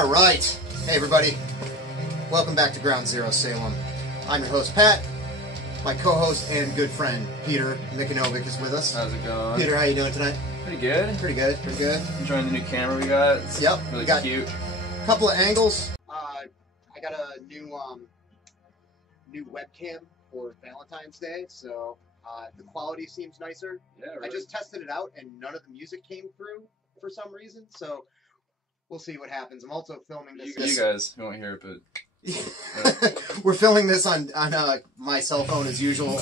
All right. Hey, everybody. Welcome back to Ground Zero Salem. I'm your host, Pat. My co-host and good friend, Peter Mikanovic, is with us. How's it going? Peter, how you doing tonight? Pretty good. Pretty good, pretty good. Enjoying the new camera we got. It's really cute. A couple of angles. I got a new webcam for Valentine's Day, so the quality seems nicer. Yeah, right. I just tested it out, and none of the music came through for some reason, so we'll see what happens. I'm also filming this. You guys won't hear it, but... We're filming this on my cell phone as usual.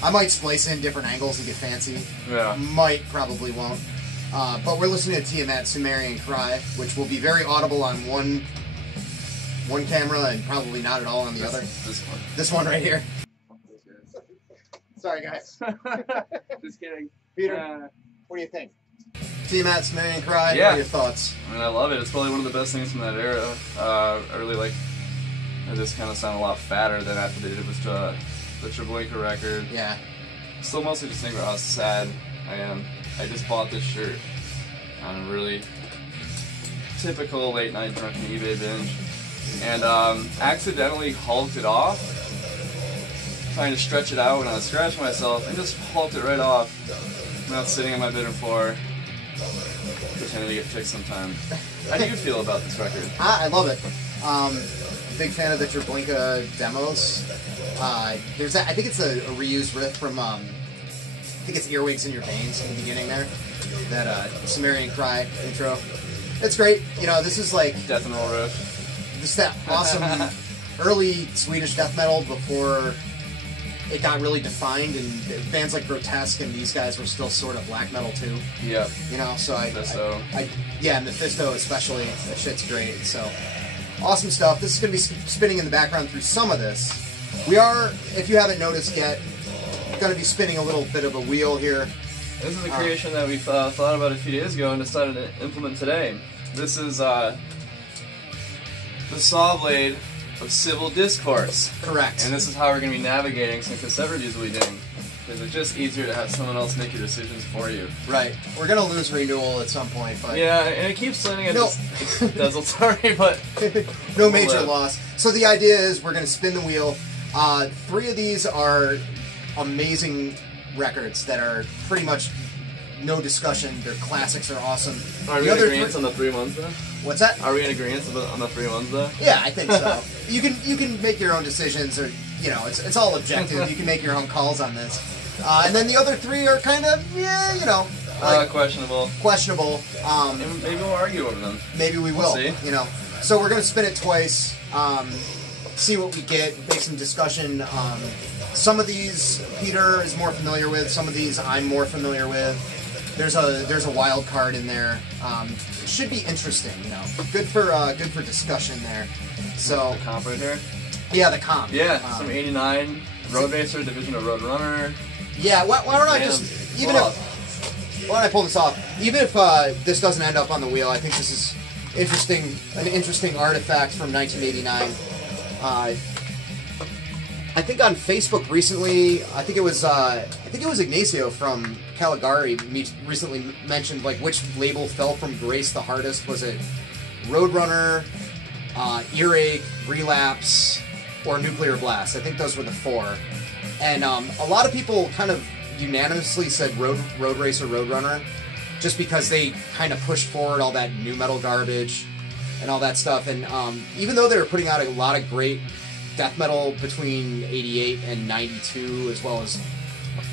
I might splice in different angles and get fancy. Yeah. Probably won't. But we're listening to Tiamat's Sumerian Cry, which will be very audible on one camera and probably not at all on the other. This one. This one right here. Sorry, guys. Just kidding. Peter, what do you think? Tiamat's Sumerian Cry, yeah. What are your thoughts? I mean, I love it. It's probably one of the best things from that era. I really like... It just kind of sounded a lot fatter than after they did it with the Treblinka record. Yeah. Still mostly just think about how sad I am. I just bought this shirt on a really typical late night drunken eBay binge, and accidentally hulked it off, trying to stretch it out when I was scratching myself, and just hulked it right off when I was sitting on my bedroom floor, pretending to get fixed sometime. How do you feel about this record? I love it. Big fan of the Treblinka demos. There's I think it's a reused riff from I think it's Earwigs in Your Veins in the beginning there. That Sumerian Cry intro. It's great. You know, this is like death metal riff. This that awesome early Swedish death metal before it got really defined, and bands like Grotesque and these guys were still sort of black metal too. Yep. You know, so Mephisto. Yeah, Mephisto especially. That shit's great. So. Awesome stuff. This is going to be spinning in the background through some of this. We are, if you haven't noticed yet, going to be spinning a little bit of a wheel here. This is a creation that we thought about a few days ago and decided to implement today. This is the sawblade of Civil Discourse. Correct. And this is how we're going to be navigating some cassette reviews we'll be doing. Because it's just easier to have someone else make your decisions for you. Right. We're going to lose renewal at some point, but... Yeah, and it keeps sending it Dazzle, sorry, but... No major loss. So the idea is we're going to spin the wheel. 3 of these are amazing records that are pretty much no discussion. Their classics are awesome. Are we in agreement on the 3 ones, though? What's that? Are we in agreement on the 3 ones, though? Yeah, I think so. You can make your own decisions, or... You know, it's all objective. You can make your own calls on this. And then the other 3 are kind of, yeah, you know. Like, questionable. Questionable. Maybe we'll argue over them. Maybe we will. We'll see. You know. So we're going to spin it twice, see what we get, make some discussion. Some of these Peter is more familiar with. Some of these I'm more familiar with. There's a wild card in there. It should be interesting, you know. Good for discussion there. So the comp right here. Yeah, the comp. Yeah, some 89 Road Racer, Division of Road Runner. Yeah, why don't I just why don't I pull this off? Even if this doesn't end up on the wheel, I think this is an interesting artifact from 1989. I think on Facebook recently, I think it was Ignacio from Caligari recently mentioned like which label fell from grace the hardest. Was it Roadrunner, Earache, Relapse, or Nuclear Blast? I think those were the 4. And a lot of people kind of unanimously said Road Racer, Roadrunner, just because they kind of pushed forward all that new metal garbage and all that stuff. And even though they were putting out a lot of great death metal between 88 and 92, as well as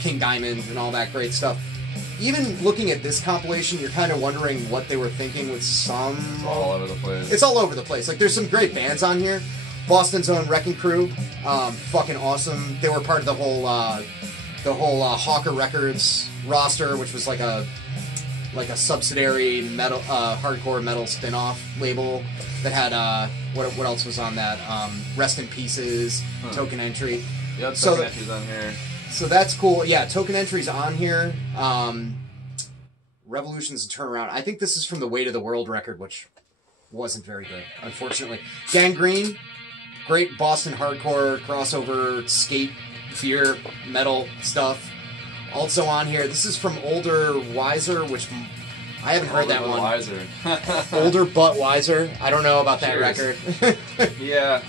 King Diamond and all that great stuff, even looking at this compilation, you're kind of wondering what they were thinking with some... It's all over the place. It's all over the place. Like, there's some great bands on here. Boston's own Wrecking Crew, fucking awesome. They were part of the whole Hawker Records roster, which was like a subsidiary metal, hardcore metal spin-off label that had what else was on that? Rest in Pieces, Token Entry. Yep, Token Entry's on here. So that's cool. Yeah, Token Entry's on here. Revolution's a turnaround. I think this is from the Weight of the World record, which wasn't very good, unfortunately. Gangrene, great Boston hardcore crossover skate beer metal stuff. Also on here, this is from Older Wiser, which I haven't heard that one. Wiser. Older but wiser. I don't know about that record. Yeah.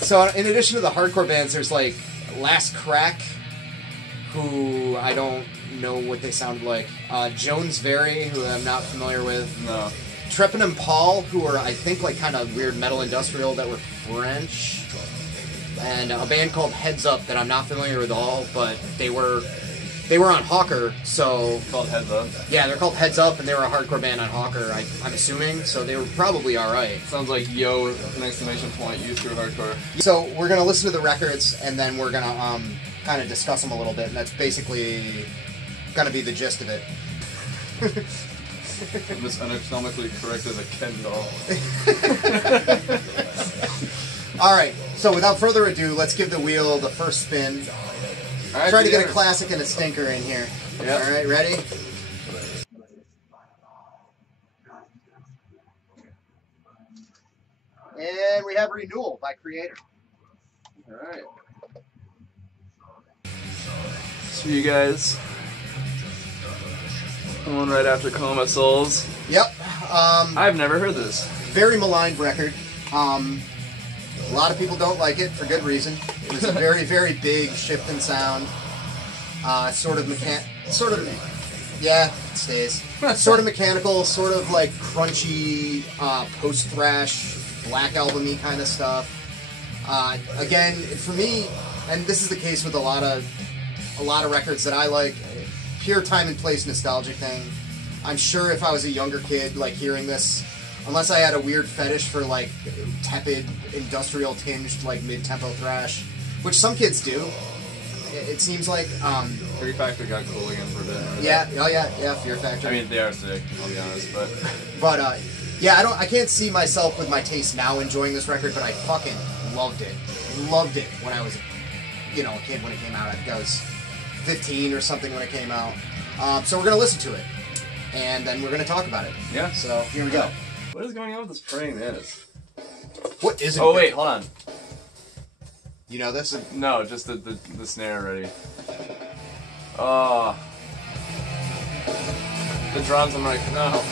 So in addition to the hardcore bands, there's like Last Crack, who I don't know what they sound like. Jones Very, who I'm not familiar with. No. Trepin and Paul, who are I think like kind of weird metal industrial that were French. And a band called Heads Up that I'm not familiar with all, but they were on Hawker, so... Called Heads Up? Yeah, they're called Heads Up, and they were a hardcore band on Hawker, I'm assuming, so they were probably alright. Sounds like Yo, an exclamation point, used through hardcore. So we're going to listen to the records, and then we're going to kind of discuss them a little bit, and that's basically going to be the gist of it. I'm as anatomically correct as a Ken doll. Alright, so without further ado, let's give the wheel the first spin. Right, try to get a classic and a stinker in here. Yep. Alright, ready? And we have Renewal by Creator. Alright. So you guys, going right after Coma Souls. Yep. I've never heard this. Very maligned record. A lot of people don't like it for good reason. It was a very, very big shift in sound. Yeah, it stays. Sort of mechanical, sort of like crunchy, post-thrash, Black Album-y kind of stuff. Again, for me, and this is the case with a lot of records that I like, pure time and place nostalgic thing. I'm sure if I was a younger kid, like hearing this, unless I had a weird fetish for like tepid, industrial tinged, like mid-tempo thrash, which some kids do. It seems like. Fear Factor got cool again for a bit. Yeah. Oh yeah. Fear Factor. I mean, they are sick. I'll be honest, but. But yeah, I can't see myself with my taste now enjoying this record, but I fucking loved it. Loved it when I was, a kid when it came out. I think I was 15 or something when it came out. So we're gonna listen to it, and then we're gonna talk about it. Yeah. So here we go. What is going on with this praying mantis? What is it? Oh wait, hold on. You know this? No, just the snare already. Oh. The drums, I'm like, no.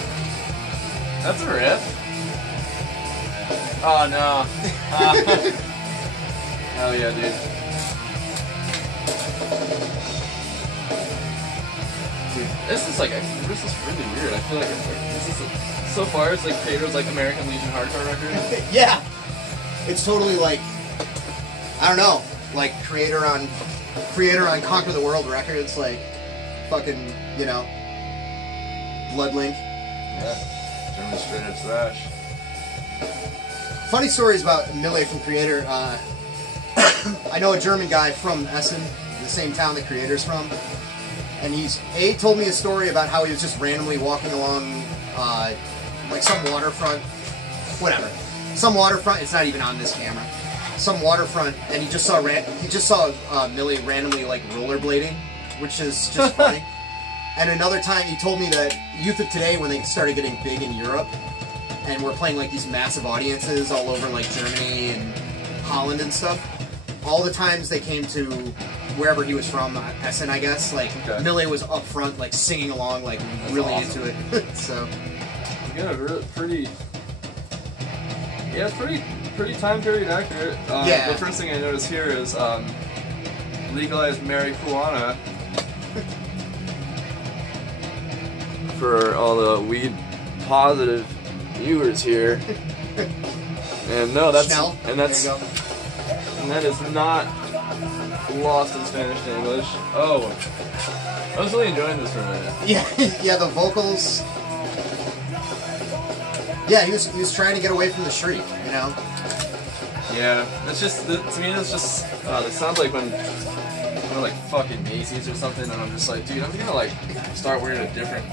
That's a riff? Oh no. Hell yeah, dude. This is really weird. I feel like this is so far it's like Pedro's like American Legion hardcore record. Yeah. It's totally like, I don't know, like Creator on Conquer the World Records, like fucking, Bloodlink. Yeah. German straight up thrash. Funny stories about Mille from Creator. I know a German guy from Essen, the same town the Creator's from. And he's told me a story about how he was just randomly walking along, like some waterfront, some waterfront. It's not even on this camera. Some waterfront, and he just saw Millie randomly like rollerblading, which is just funny. And another time, he told me that Youth of Today, when they started getting big in Europe, and were playing like these massive audiences all over like Germany and Holland and stuff. All the times they came to wherever he was from, Essen, I guess, like, okay. Millie was up front, like, singing along, like, that's really awesome. Into it. So. Yeah, pretty time period accurate. Yeah. The first thing I notice here is, legalized marijuana. For all the weed positive viewers here. And no, that's, Schnell. And that's, and that is not lost in Spanish to English. Oh, I was really enjoying this for a minute. Yeah, the vocals. Yeah, he was trying to get away from the shriek, Yeah, it's just to me. It's just it sounds like when we're like fucking Macy's or something, and I'm just like, dude, I'm gonna like start wearing a different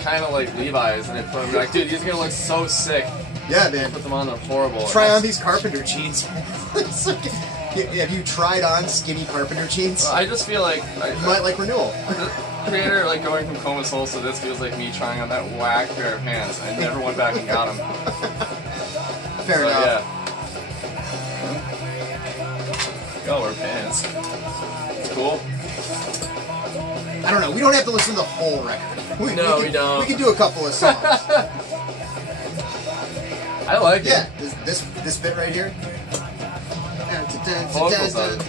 kind of like Levi's, and I'm like, dude, these are gonna look so sick. Yeah, man. Put them on, they're horrible. Try on these carpenter jeans. Have you tried on skinny carpenter jeans? Well, I just feel like you might like Renewal. The Creator, like going from Coma Souls to this feels like me trying on that whack pair of pants. I never went back and got them. Fair enough. Yeah. Y'all wear pants. It's cool. I don't know. We don't have to listen to the whole record. We don't. We can do a couple of songs. I like it. Yeah, this bit right here.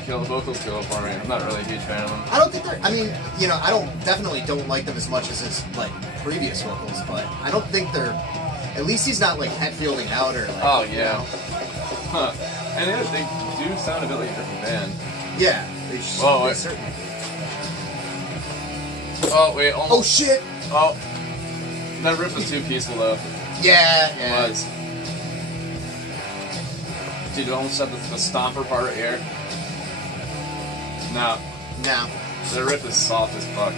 Vocals kill for me. I'm not really a huge fan of them. I don't think they're. I mean, you know, definitely don't like them as much as his like previous vocals, but I don't think they're. At least he's not like Hetfielding out or like. Oh yeah. You know. Huh. And they do sound a bit like a different band. Yeah. They certainly. Oh wait. Almost. Oh shit. Oh. That riff was too peaceful though. Yeah. It was. Dude, you almost had the stomper part right here. No. No. The riff is soft as fuck.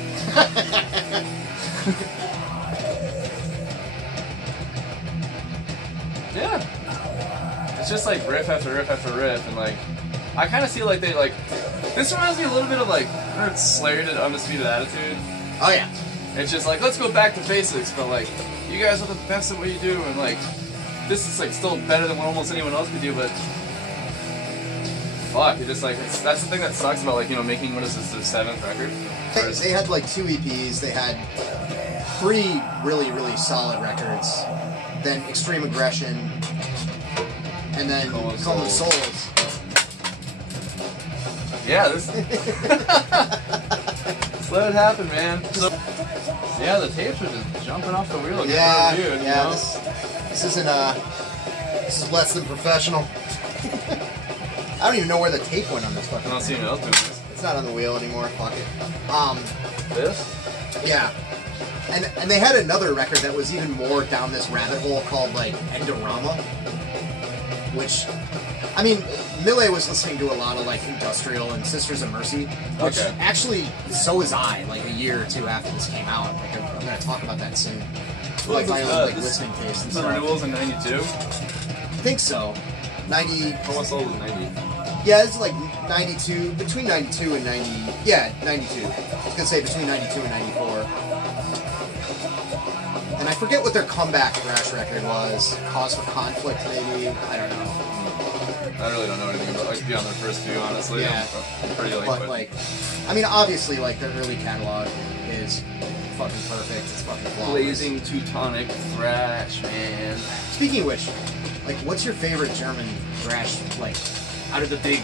Yeah. It's just like riff after riff after riff, and like, I kind of feel like they like. This reminds me a little bit of like, Slayer did Undisputed Attitude. Oh yeah. It's just like, let's go back to basics, but like, you guys are the best at what you do, and like, this is like still better than what almost anyone else could do, but fuck, it just like, that's the thing that sucks about like, you know, making, what is this, the 7th record? They had like 2 EPs, they had 3 really, really solid records, then Extreme Aggression, and then Call of Souls. Yeah, this. Just let it happen, man. So, yeah, the tapes are just jumping off the wheel. Yeah, reviewed, yeah. You know? This isn't this is less than professional. I don't even know where the tape went on this fucking. I don't see anyone else doing this. It's not on the wheel anymore. Fuck it. This? Yeah. And they had another record that was even more down this rabbit hole called like Endorama, which, I mean, Millet was listening to a lot of like Industrial and Sisters of Mercy, which actually, so was I, like a year or 2 after this came out. Like I'm gonna talk about that soon. Like my own like listening taste and the stuff. renewals in '92. I think so. 90. Almost old in '90. Yeah, it's like 92, between 92 and 90. Yeah, 92. I was gonna say between 92 and 94. And I forget what their comeback thrash record was. Cause for Conflict, maybe. I don't know. I really don't know anything about like beyond their first 2, honestly. Yeah. I'm pretty like. But like, I mean, obviously, like their early catalog is fucking perfect. It's fucking flawless. Blazing Teutonic thrash, man. Speaking of which, like, what's your favorite German thrash? Like, out of the big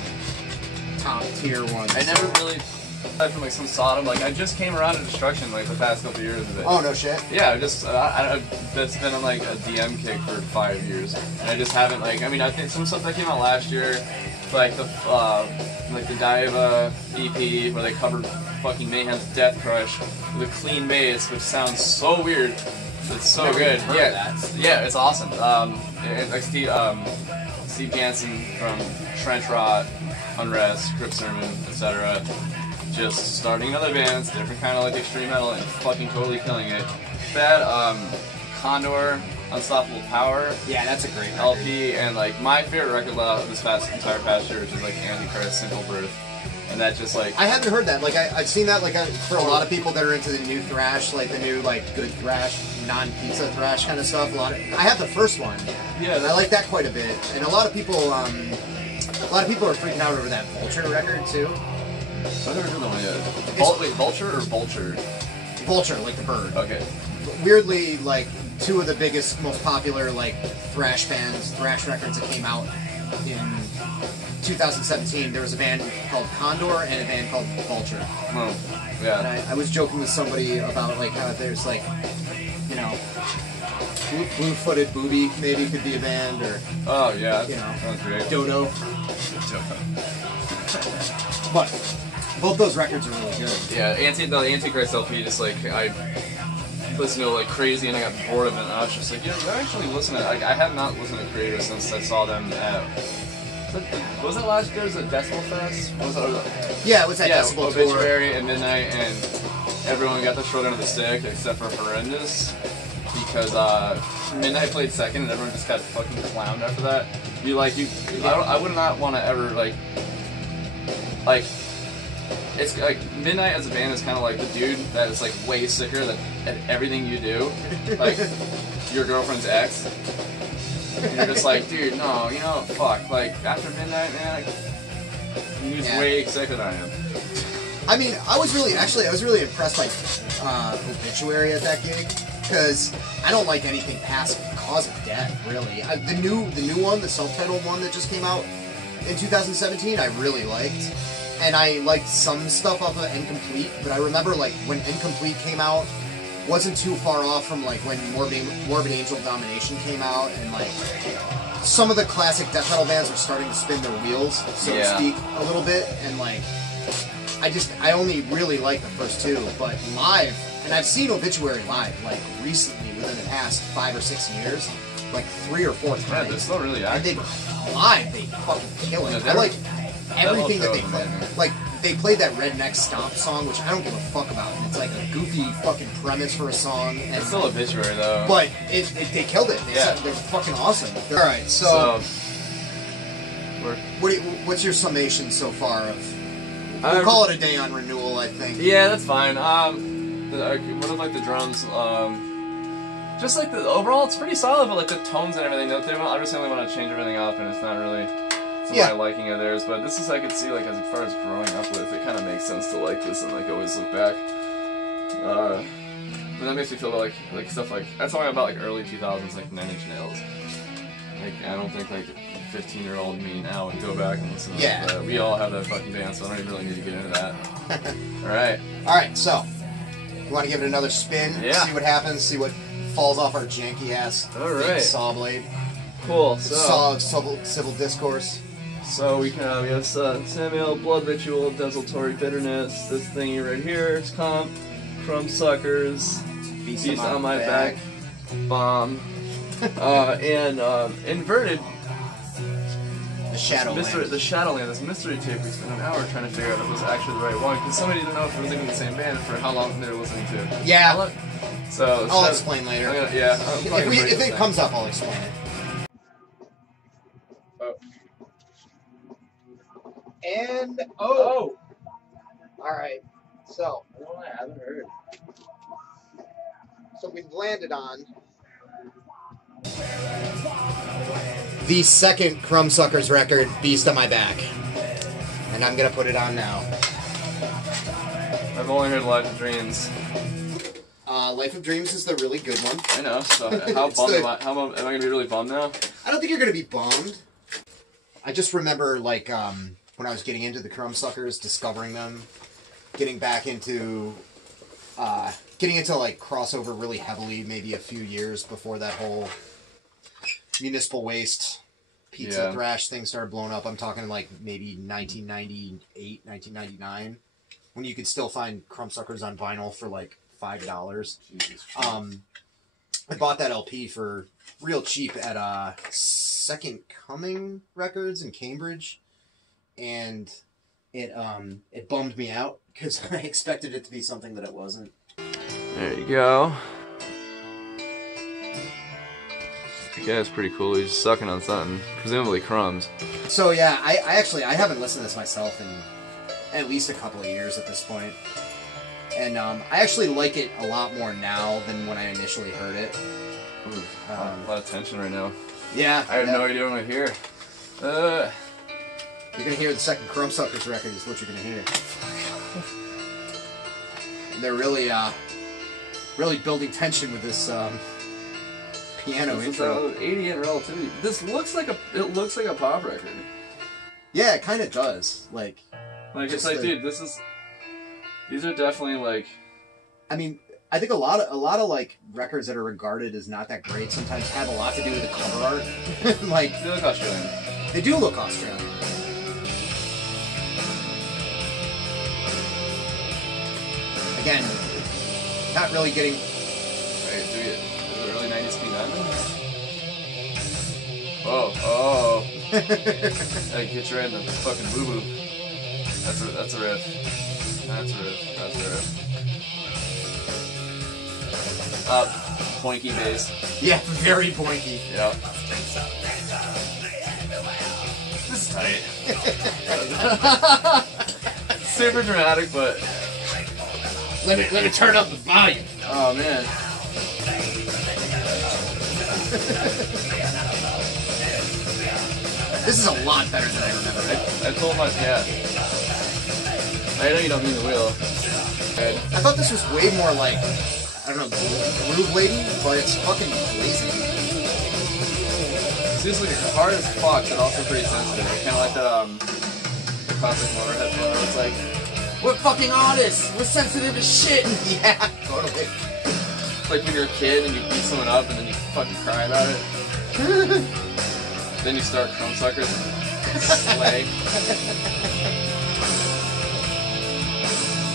top tier ones? I never really. Aside from like some Sodom, like I just came around to Destruction like the past couple years of it. Oh no shit. Yeah, I just I've been on like a DM kick for 5 years, and I just haven't like. I mean, I think some stuff that came out last year, like the Diva EP where they covered fucking Mayhem's Death Crush with a clean bass, which sounds so weird. It's so good. Yeah, it's awesome. Like Steve Jansen from Trench Rot, Unrest, Crypt Sermon, etc. Just starting another band, it's different kind of like extreme metal, and fucking totally killing it. That Condor, Unstoppable Power. Yeah, that's a great record. LP, and like my favorite record of this entire past year, which is like Antichrist, Simple Birth, and that just like. I haven't heard that. Like I've seen that like for a lot of people that are into the new thrash, like the new like good thrash, non-pizza thrash kind of stuff. I have the first one. Yeah, and I like that quite a bit. And a lot of people are freaking out over that Vulture record too. I've never heard that one yet. Wait, Vulture or Vulture? Vulture, like the bird. Okay. Weirdly, like 2 of the biggest, most popular like thrash records that came out in 2017. There was a band called Condor and a band called Vulture. Oh, yeah. And I was joking with somebody about like how there's like, you know, Blue-Footed Booby maybe could be a band, or oh yeah, you know, sounds great. Dodo. But both those records are really good. Yeah, the Antichrist LP, just like I listened to it like crazy, and I got bored of it, and I was just like, you know, I actually listen to it. I have not listened to Creator since I saw them at. Was that last year? Was it Decibel Fest? Yeah, it was at Decibel Tour. Obituary and Midnight, and everyone got the short end of the stick except for Horrendous, because Midnight played second, and everyone just got fucking clowned after that. I would not want to ever like. It's like Midnight as a band is kind of like the dude that is like way sicker at everything you do, like your girlfriend's ex. And you're just like, dude, no, you know, fuck. Like after Midnight, man, he's way sicker than I am. I mean, I was really impressed by Obituary at that gig, because I don't like anything past Cause of Death, really. The new one, the self-titled one that just came out in 2017, I really liked. And I liked some stuff off of Incomplete, but I remember, like, when Incomplete came out, wasn't too far off from, like, when Morbid Angel Domination came out, and, like, some of the classic death metal bands were starting to spin their wheels, so to speak, a little bit, and, like, I only really like the first two, but live, and I've seen Obituary live, like, recently, within the past 5 or 6 years, like, 3 or 4 times. Yeah, they're still really active. And live, they fucking kill it. I like everything that they play. Like, they played that Redneck Stomp song, which I don't give a fuck about, and it's like a goofy fucking premise for a song. And, it's still Obituary, though. But they killed it. They're fucking awesome. Alright, so what's your summation so far of... We'll call it a day on renewal, I think. Yeah, that's fine. One of like the drums, just like the overall, it's pretty solid, but like the tones and everything. They obviously only want to change everything up, and it's not really my liking of theirs. But this is, I could see, like, as far as growing up with, it kind of makes sense to like this and like always look back. But that makes me feel like stuff like that's talking about like early 2000s, like 9 Inch Nails. Like, I don't think like 15-year-old me now would go back and listen to that. We all have that fucking band, so I don't even really need to get into that. Alright, so you want to give it another spin? Yeah. See what happens, see what falls off our janky ass sawblade. Cool. Saw of civil discourse. So we have Samuel, Blood Ritual, Desultory Bitterness, this thingy right here, Comp, Crumb Suckers, Beast on My Back, Bomb, and Inverted. The Shadowland. The Shadowland, this mystery tape we spent an hour trying to figure out if it was actually the right one, because somebody didn't know if it was even the same band for how long they were listening to. Yeah. So I'll explain later. If it comes up, I'll explain it. And alright. So I haven't heard. So we've landed on the second Crumbsuckers record, Beast on My Back. And I'm gonna put it on now. I've only heard Life of Dreams. Life of Dreams is the really good one. I know, so how bummed am I gonna be really bummed now? I don't think you're gonna be bummed. I just remember, like, when I was getting into the Crumbsuckers, discovering them, getting into like crossover really heavily, maybe a few years before that whole Municipal Waste pizza thrash thing started blowing up. I'm talking like maybe 1998, 1999, when you could still find Crumbsuckers on vinyl for like $5. I bought that LP for real cheap at Second Coming Records in Cambridge, and it bummed me out because I expected it to be something that it wasn't. There you go. Yeah, it's pretty cool. He's sucking on something, presumably crumbs. So yeah, I haven't listened to this myself in at least a couple of years at this point, and I actually like it a lot more now than when I initially heard it. Ooh, a lot of tension right now. Yeah, I have no idea what I'm gonna hear. You're gonna hear the second Crumbsuckers record is what you're gonna hear. And they're really building tension with this piano intro. 80 in relativity. This looks like a pop record. Yeah, it kind of does. Like it's like, dude, these are definitely like. I mean, I think a lot of like records that are regarded as not that great sometimes have a lot to do with the cover art. Like they look Australian. They do look Australian. Again, not really getting. Wait, is it early 90s King Diamond? Oh. Hey, get your in the fucking boo boo. That's a riff. That's a riff. Poinky bass. Yeah, very poinky. Yeah. This is tight. Super dramatic, but let me turn up the volume. Oh man. This is a lot better than I remember. I told my I know you don't mean the wheel. Good. I thought this was way more like, I don't know, groove laden, but it's fucking lazy. It's like hard as fuck, but also pretty sensitive. Kind of like that, the classic Motorhead flow. It's like, we're fucking artists! We're sensitive as shit! Yeah, totally. It's like when you're a kid and you beat someone up and then you fucking cry about it. Then you start Crumbsuckers and slay.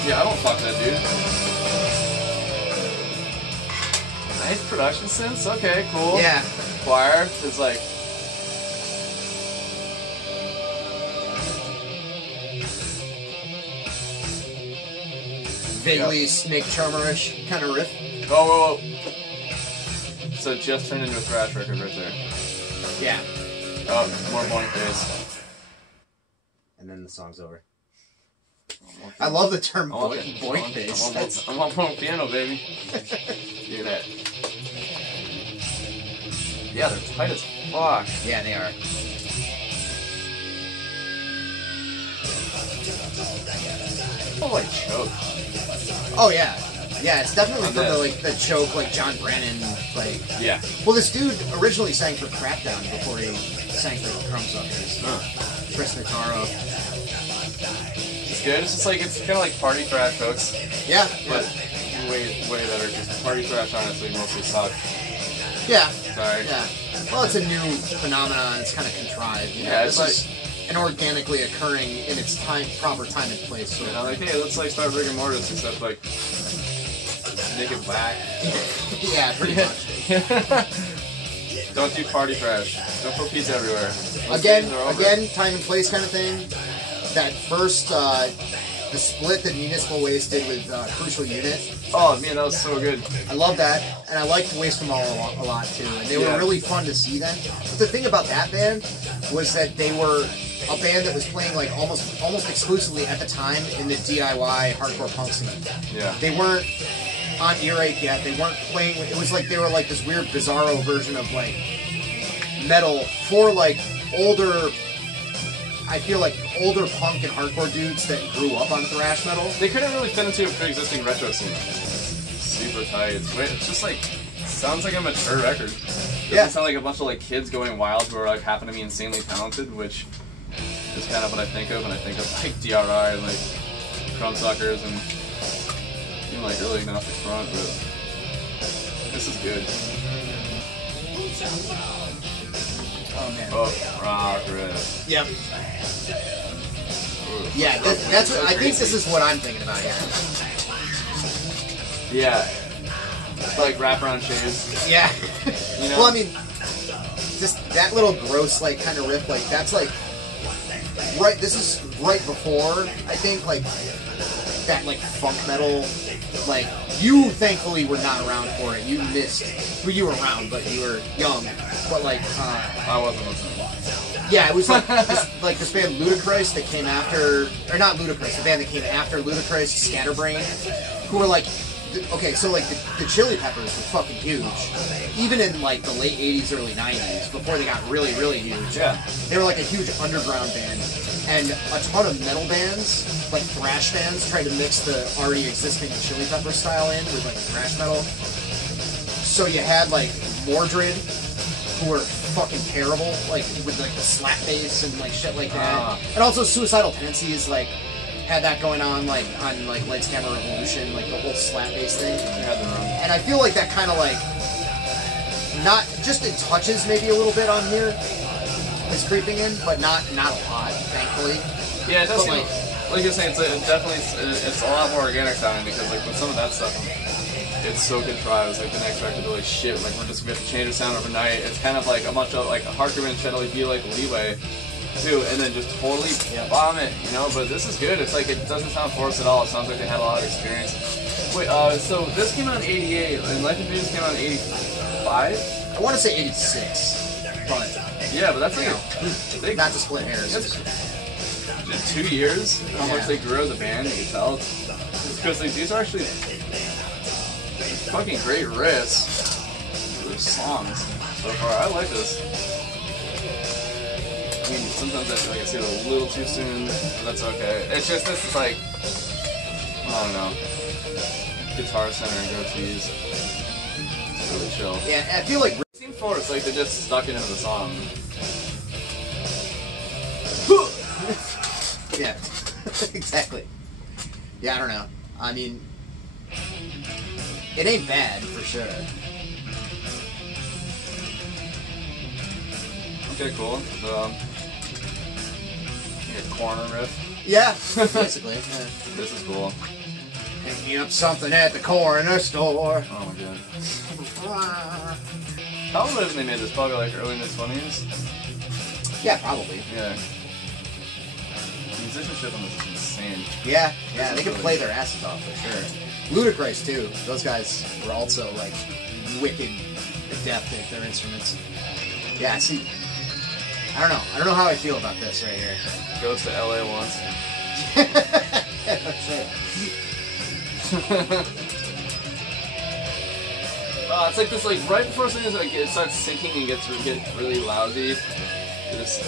Yeah, I don't fuck that dude. Nice production sense, okay, cool. Yeah. Choir is like... Vaguely Snake Charmer-ish kind of riff. Oh, whoa, whoa. So it just turned into a thrash record right there. Yeah. Oh, more boing bass. And then the song's over. I love the term boing bass. I'm on piano, baby. Look at that. Yeah, they're tight as fuck. Yeah, they are. Oh, like choke. Oh yeah, yeah. It's definitely from the choke, like John Brennan, like. Yeah. Well, this dude originally sang for Crackdown before he sang for Crumbsuckers. Chris Notaro. It's good. It's just like it's kind of like party thrash hooks. Yeah. But way better because party thrash honestly mostly sucks. Yeah. Sorry. Yeah. Well, it's a new phenomenon. It's kind of contrived. You know? Yeah, it's this is an organically occurring in its proper time and place. So. Yeah, like, hey, let's like start rigor mortis except like make it black. Yeah, pretty much. Don't do party thrash. Don't put pizza everywhere. Again, time and place kind of thing. That first, the split that Municipal Waste did with Crucial Unit. Oh man, that was so good. I love that, and I liked Waste Them All a lot too. And they were really fun to see then. But the thing about that band was that they were a band that was playing like almost exclusively at the time in the DIY hardcore punk scene. Yeah. They weren't on Earache yet. They weren't playing. It was like they were like this weird bizarro version of like metal for like older. I feel like older punk and hardcore dudes that grew up on thrash metal. They couldn't really fit into a pre-existing retro scene. Super tight. It's just like sounds like a mature record. It doesn't sound like a bunch of like kids going wild who are like happen to be insanely talented, which is kind of what I think of when I think of like DRI and like Crumbsuckers and even like early Agnostic Front, but this is good. Oh man. Oh, rock riff. Yep. Yeah, that's what I think. This is what I'm thinking about here. Yeah. Like wraparound shades. Yeah. You know? Well, I mean, just that little gross like kind of riff, like that's like right. This is right before I think like that like funk metal. Like you thankfully were not around for it. You missed. Well, you were around, but you were young. But like I wasn't listening. Yeah, it was like this band Ludacris that came after, or not Ludacris, the band that came after Ludacris, Scatterbrain, who were like, okay, so like the Chili Peppers were fucking huge, even in like the late '80s, early '90s, before they got really, really huge. Yeah, they were like a huge underground band, and a ton of metal bands, like thrash bands, tried to mix the already existing Chili Pepper style in with like thrash metal. So you had like Mordred, who were fucking terrible, like with like the slap bass and like shit like that. And also Suicidal Tendencies like had that going on like Lights Camera Revolution, like the whole slap bass thing. And I feel like that kind of like not just it touches maybe a little bit on here is creeping in, but not a lot, thankfully. Yeah, it does seem like you're saying, it's a lot more organic sounding because like with some of that stuff it's so contrived. Like the next record, they're like shit. Like we have to change the sound overnight. It's kind of like a bunch of like a hardcore band trying to like be like Leeway, too, and then just totally bomb it, you know. But this is good. It's like it doesn't sound forced at all. It sounds like they had a lot of experience. Wait, so this came out in '88, and Life in Dreams came out in '85. I want to say '86, but yeah, but that's like big, not to split hairs. 2 years. How much they grew as a band, you can tell. Because like these are actually fucking great riffs. They're songs so far. I like this. I mean, sometimes I feel like I see it a little too soon, but that's okay. It's just this is like I don't know. Guitar Center go-tos. It's really chill. Yeah, I feel like... It seems forced, like they just stuck it into the song. Yeah, exactly. Yeah, I don't know. I mean, it ain't bad, for sure. Okay, cool. So, like a corner riff. Yeah, basically. Yeah. This is cool. Picking up something at the corner store. Oh my god. How old have they made this? Probably like early mid-20s? Yeah, probably. Yeah. The musicianship on this is insane. Yeah, they can play their asses off for sure. Ludacris too. Those guys were also like wicked adept at their instruments. Yeah, see, I don't know how I feel about this right here. Goes to LA once. It's like this, like right before something like it starts sinking and gets really lousy. Just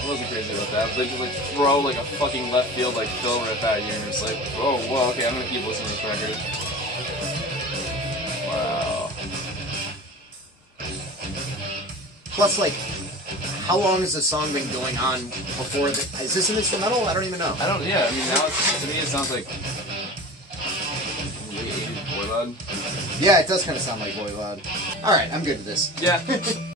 I wasn't crazy about that, but they just like throw like a fucking left field like fill riff at you, and you're just like, whoa, okay, I'm gonna keep listening to this record. Wow. Plus, like, how long has this song been going on before? Is this an instrumental? I don't even know. Yeah, I mean now to me it sounds like really 80s boy loud. Yeah, it does kind of sound like Voivod. All right, I'm good with this. Yeah.